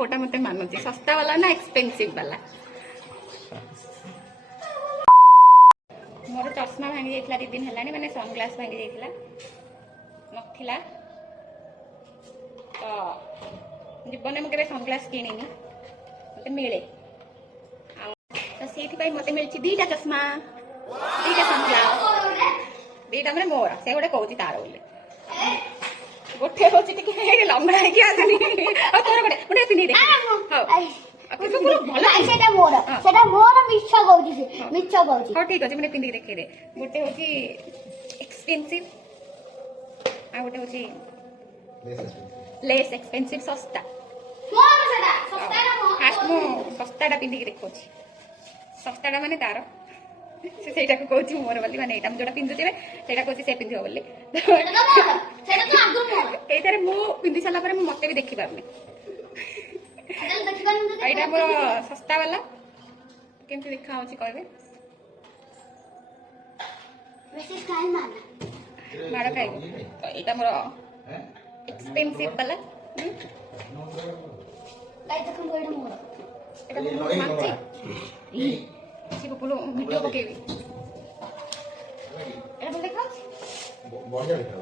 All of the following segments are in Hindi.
कोटा मते मानुची सस्ता वाला ना एक्सपेंसिव वाला मोर चश्मा भांगी जाइथिला 2 दिन हलानी माने सनग्लास भांगी जाइथिला नथिला तो जीवन में केबे सनग्लास किनिनी मते मिले तो सेठी भाई मते मिलची 2टा चश्मा 2टा सनग्लास 2टा माने मोर से गोटे कहूची तार बोले गोटे होची टिके लंबा है कि आसनी आ तोर गोटे गोटे पिनी दे हां अके तो भला सेटा मोर मिच्छा कहूची से मिच्छा कहूची हां ठीक अछि मने पिनी देखे दे गोटे होची एक्सपेंसिव आ गोटे होची लेस एक्सपेंसिव सस्ता मोर सेटा सस्ता ना मोर फास्ट मो सस्ताटा पिंदी देखोची सस्ताटा माने तार से सेटा को कहूची मोर वाली माने एटा जोटा पिंदुतिबे सेटा कहूची से पिंदियो बोले सेटा तो आगु मोर एटारे मु पिंदी साला पर मु मते भी देखि पारने सेटा देखि पारनु एटा मोर सस्ता वाला केमति देखा होची कहबे वैसे स्टाइल मारना माड़ा खाइबो तो एटा मोर एक्सपेंसिव वाला लाइट देखम गोइडा मोर एटा मोर मानची सी बोलो वीडियो पकेबी एटा बोल देखा बढ़िया देखा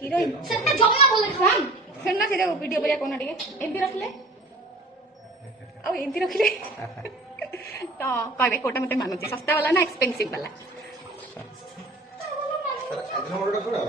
हीरोइन सेटा जम्मा बोल देखम सुनना से वीडियो बया कोना टिके एमती रखले आ एमती रखले तो कहबे कोटा मते मानुची सस्ता वाला ना एक्सपेंसिव वाला सर अजनोड़ा थोड़ा